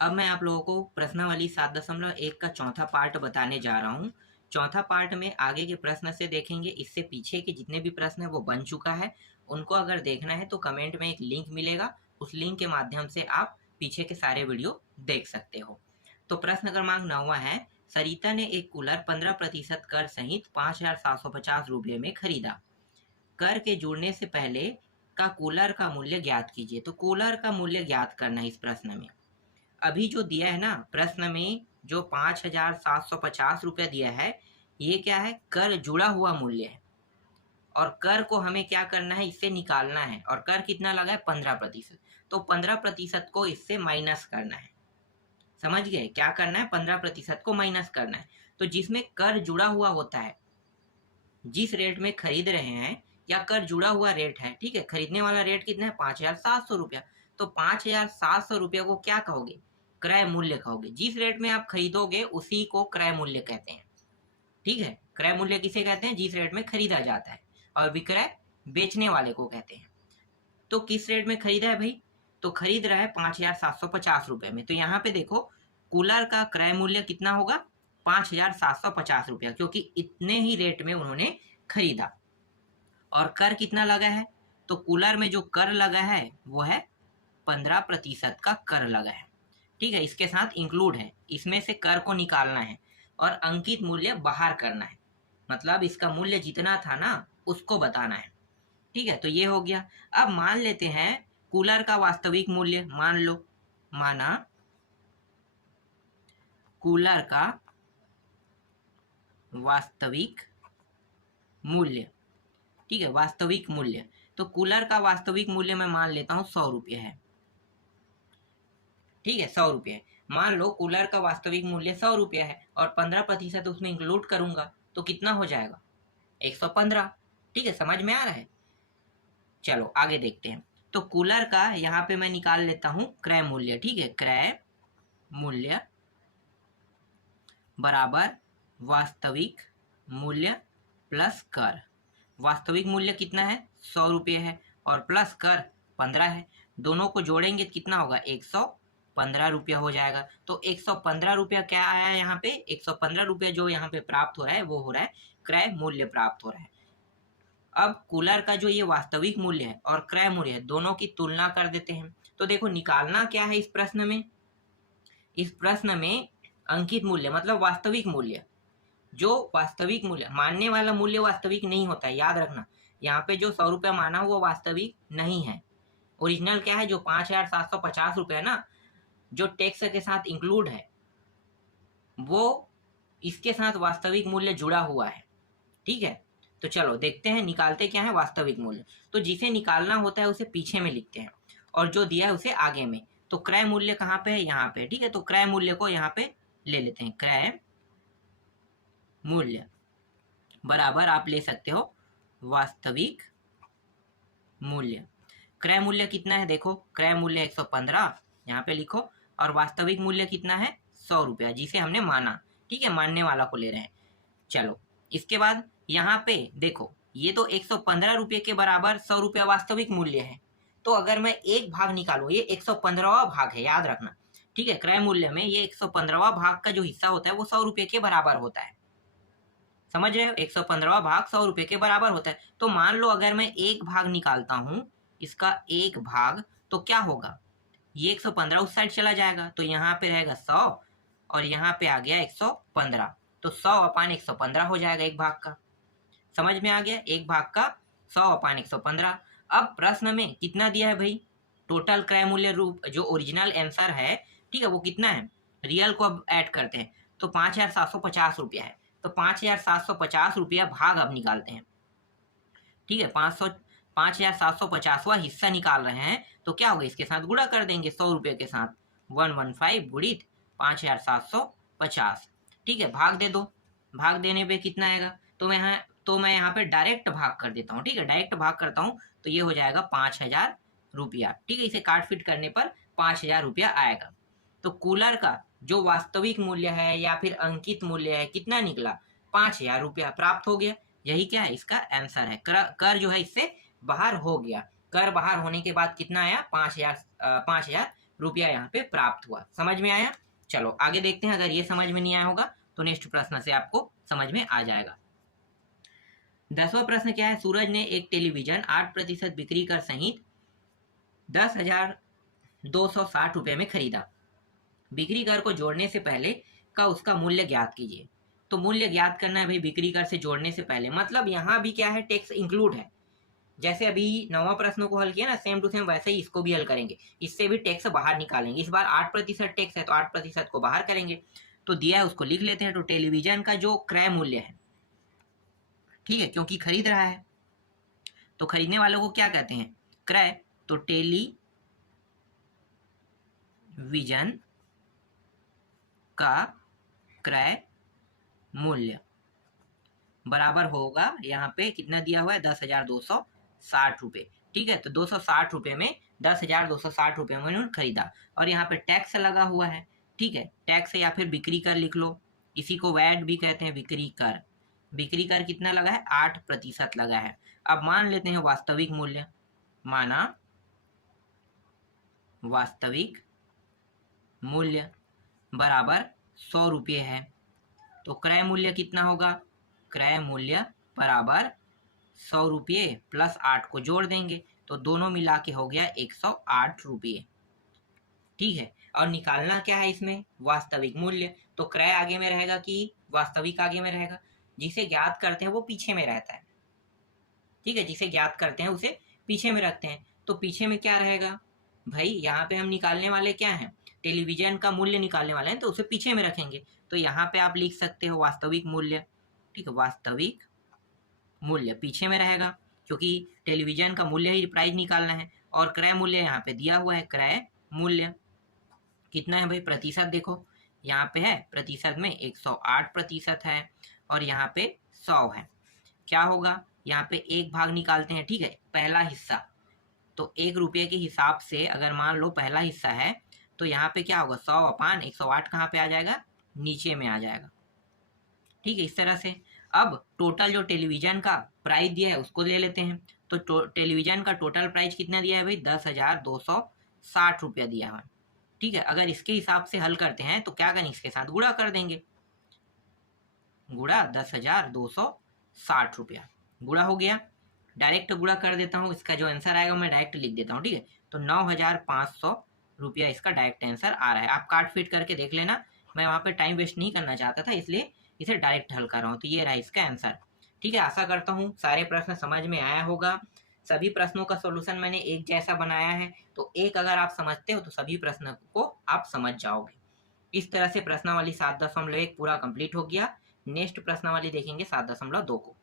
अब मैं आप लोगों को प्रश्नावली 7.1 का चौथा पार्ट बताने जा रहा हूँ। चौथा पार्ट में आगे के प्रश्न से देखेंगे, इससे पीछे के जितने भी प्रश्न हैं वो बन चुका है। उनको अगर देखना है तो कमेंट में एक लिंक मिलेगा, उस लिंक के माध्यम से आप पीछे के सारे वीडियो देख सकते हो। तो प्रश्न क्रमांक 9वां है, सरिता ने एक कूलर 15% कर सहित 5,750 रुपये में खरीदा। कर के जुड़ने से पहले का कूलर का मूल्य ज्ञात कीजिए। तो कूलर का मूल्य ज्ञात करना है इस प्रश्न में। अभी जो दिया है ना प्रश्न में, जो 5,750 रुपया दिया है, ये क्या है? कर जुड़ा हुआ मूल्य है। और कर को हमें क्या करना है? इससे निकालना है। और कर कितना लगा है? 15%। तो 15% को इससे माइनस करना है। समझ गए? क्या करना है? 15% को माइनस करना है। तो जिसमें कर जुड़ा हुआ होता है, जिस रेट में खरीद रहे हैं या कर जुड़ा हुआ रेट है, ठीक है, खरीदने वाला रेट कितना है? 5,700 रुपया। तो 5,700 रुपया को क्या कहोगे? क्रय मूल्य कहोगे। जिस रेट में आप खरीदोगे उसी को क्रय मूल्य कहते हैं। ठीक है, क्रय मूल्य किसे कहते हैं? जिस रेट में खरीदा जाता है। और विक्रय बेचने वाले को कहते हैं। तो किस रेट में खरीदा है भाई? तो खरीद रहा है 5,750 रुपए में। तो यहाँ पे देखो, कूलर का क्रय मूल्य कितना होगा? 5,750 रुपया, क्योंकि इतने ही रेट में उन्होंने खरीदा। और कर कितना लगा है? तो कूलर में जो कर लगा है वो है 15% का कर लगा है। ठीक है, इसके साथ इंक्लूड है, इसमें से कर को निकालना है और अंकित मूल्य बाहर करना है। मतलब इसका मूल्य जितना था ना उसको बताना है। ठीक है, तो ये हो गया। अब मान लेते हैं कूलर का वास्तविक मूल्य, मान लो, माना कूलर का वास्तविक मूल्य, ठीक है, वास्तविक मूल्य। तो कूलर का वास्तविक मूल्य मैं मान लेता हूं 100 रुपये है। ठीक है, 100 रुपये। मान लो कूलर का वास्तविक मूल्य 100 रुपया है और 15% उसमें इंक्लूड करूंगा तो कितना हो जाएगा? 115। ठीक है, समझ में आ रहा है? चलो आगे देखते हैं। तो कूलर का यहाँ पे मैं निकाल लेता हूं क्रय मूल्य। ठीक है, क्रय मूल्य बराबर वास्तविक मूल्य प्लस कर। वास्तविक मूल्य कितना है? 100 रुपये है और प्लस कर 15 है। दोनों को जोड़ेंगे तो कितना होगा? 115 रुपया हो जाएगा। तो 115 रुपया क्या आया है यहाँ पे? 115 रुपया जो यहाँ पे प्राप्त हो रहा है वो हो रहा है क्रय मूल्य प्राप्त हो रहा है। अब कूलर का जो ये वास्तविक मूल्य है और क्रय मूल्य है, दोनों की तुलना कर देते हैं। तो देखो निकालना क्या है इस प्रश्न में? इस प्रश्न में अंकित मूल्य मतलब वास्तविक मूल्य। जो वास्तविक मूल्य, मानने वाला मूल्य वास्तविक नहीं होता है, याद रखना। यहाँ पे जो 100 रुपया माना वो वास्तविक नहीं है। ओरिजिनल क्या है? जो 5,750 रुपया ना, जो टैक्स के साथ इंक्लूड है, वो इसके साथ वास्तविक मूल्य जुड़ा हुआ है। ठीक है, तो चलो देखते हैं निकालते क्या है वास्तविक मूल्य। तो जिसे निकालना होता है उसे पीछे में लिखते हैं और जो दिया है उसे आगे में। तो क्रय मूल्य कहाँ पे है? यहाँ पे। ठीक है, तो क्रय मूल्य को यहाँ पे ले लेते हैं। क्रय मूल्य बराबर आप ले सकते हो वास्तविक मूल्य। क्रय मूल्य कितना है? देखो, क्रय मूल्य 115 यहाँ पे लिखो और वास्तविक मूल्य कितना है? 100 रुपया, जिसे हमने माना। ठीक है, मानने वाला को ले रहे हैं। चलो इसके बाद यहाँ पे देखो, ये तो 115 रुपये के बराबर 100 रुपया वास्तविक मूल्य है। तो अगर मैं एक भाग निकालू, ये 115वां भाग है, याद रखना। ठीक है, क्रय मूल्य में ये 115वां भाग का जो हिस्सा होता है वो 100 रुपये के बराबर होता है। समझ रहे हो? 115वां भाग 100 रुपये के बराबर होता है। तो मान लो अगर मैं एक भाग निकालता हूं, इसका एक भाग, तो क्या होगा? ये 115 उस साइड चला जाएगा, तो यहाँ पे रहेगा 100 और यहाँ पे आ गया 115। तो 100/115 हो जाएगा एक भाग का। समझ में आ गया? एक भाग का 100/115। अब प्रश्न में कितना दिया है भाई? टोटल क्रय मूल्य रूप जो ओरिजिनल आंसर है, ठीक है, वो कितना है? रियल को अब ऐड करते हैं तो 5,750 रुपया है। तो 5,750 रुपया भाग अब निकालते हैं। ठीक है, 5,750वां हिस्सा निकाल रहे हैं तो क्या होगा? इसके साथ गुणा कर देंगे 100 रुपये के साथ। 115 गुणित 5,750। ठीक है, भाग दे दो। भाग देने पे कितना आएगा? तो मैं यहाँ पे डायरेक्ट भाग कर देता हूँ। ठीक है, डायरेक्ट भाग करता हूँ तो ये हो जाएगा 5,000 रुपया। ठीक है, इसे काट फिट करने पर 5,000 रुपया आएगा। तो कूलर का जो वास्तविक मूल्य है या फिर अंकित मूल्य है कितना निकला? 5,000 रुपया प्राप्त हो गया। यही क्या है? इसका आंसर है। कर जो है इससे बाहर हो गया। कर बाहर होने के बाद कितना आया? 5,000 रुपया यहाँ पे प्राप्त हुआ। समझ में आया? चलो आगे देखते हैं। अगर ये समझ में नहीं आया होगा तो नेक्स्ट प्रश्न से आपको समझ में आ जाएगा। 10वां प्रश्न क्या है? सूरज ने एक टेलीविजन 8% बिक्री कर सहित 10,260 रुपये में खरीदा। बिक्री कर को जोड़ने से पहले का उसका मूल्य ज्ञात कीजिए। तो मूल्य ज्ञात करना है भाई बिक्री कर से जोड़ने से पहले, मतलब यहाँ भी क्या है, टैक्स इंक्लूड है। जैसे अभी 9वां प्रश्न को हल किया ना, सेम टू सेम वैसे ही इसको भी हल करेंगे। इससे भी टैक्स बाहर निकालेंगे। इस बार 8% टैक्स है तो 8% को बाहर करेंगे। तो दिया है उसको लिख लेते हैं। तो टेलीविजन का जो क्रय मूल्य है, ठीक है, क्योंकखरीद रहा है तो खरीदने वालों को क्या कहते हैं? क्रय। तो टेलीविजन का क्रय मूल्य बराबर होगा, यहाँ पे कितना दिया हुआ है, 10,260 रुपये। ठीक है, तो 260 रुपये में 10,260 रुपये में उन्होंने खरीदा। और यहाँ पे टैक्स लगा हुआ है। ठीक है, टैक्स या फिर बिक्री कर लिख लो, इसी को वैट भी कहते हैं, बिक्री कर। बिक्री कर कितना लगा है? 8% लगा है। अब मान लेते हैं वास्तविक मूल्य। माना वास्तविक मूल्य बराबर 100 रुपये है। तो क्रय मूल्य कितना होगा? क्रय मूल्य बराबर 100 रुपये प्लस 8 को जोड़ देंगे तो दोनों मिला के हो गया 108 रुपये। ठीक है, और निकालना क्या है इसमें? वास्तविक मूल्य। तो क्रय आगे में रहेगा कि वास्तविक आगे में रहेगा? जिसे ज्ञात करते हैं वो पीछे में रहता है। ठीक है, जिसे ज्ञात करते हैं उसे पीछे में रखते हैं। तो पीछे में क्या रहेगा भाई? यहाँ पे हम निकालने वाले क्या हैं? टेलीविजन का मूल्य निकालने वाले हैं, तो उसे पीछे में रखेंगे। तो यहाँ पे आप लिख सकते हो वास्तविक मूल्य। ठीक है, वास्तविक मूल्य पीछे में रहेगा क्योंकि टेलीविजन का मूल्य ही प्राइस निकालना है। और क्रय मूल्य यहाँ पे दिया हुआ है। क्रय मूल्य कितना है भाई? प्रतिशत देखो यहाँ पे है, प्रतिशत में 108% है और यहाँ पे 100 है। क्या होगा? यहाँ पे एक भाग निकालते हैं। ठीक है, पहला हिस्सा। तो 1 रुपये के हिसाब से अगर मान लो पहला हिस्सा है तो यहाँ पे क्या होगा? 100/108 कहाँ पे आ जाएगा? नीचे में आ जाएगा। ठीक है, इस तरह से। अब टोटल जो टेलीविजन का प्राइस दिया है उसको ले लेते हैं। तो टेलीविजन का टोटल प्राइस कितना दिया है भाई? 10,260 रुपया दिया है। ठीक है, अगर इसके हिसाब से हल करते हैं तो क्या करेंगे? इसके साथ गुणा कर देंगे। गुणा 10,260 रुपया गुणा हो गया। डायरेक्ट गुणा कर देता हूँ, इसका जो आंसर आएगा मैं डायरेक्ट लिख देता हूँ। ठीक है, तो 9,500 रुपया इसका डायरेक्ट आंसर आ रहा है। आप काट फीट करके देख लेना, मैं वहाँ पे टाइम वेस्ट नहीं करना चाहता था इसलिए इसे डायरेक्ट हल कर रहा हूँ। तो ये रहा इसका आंसर। ठीक है, आशा करता हूँ सारे प्रश्न समझ में आया होगा। सभी प्रश्नों का सॉल्यूशन मैंने एक जैसा बनाया है, तो एक अगर आप समझते हो तो सभी प्रश्न को आप समझ जाओगे। इस तरह से प्रश्नावली 7.1 पूरा कंप्लीट हो गया। नेक्स्ट प्रश्नावली देखेंगे 7.2 को।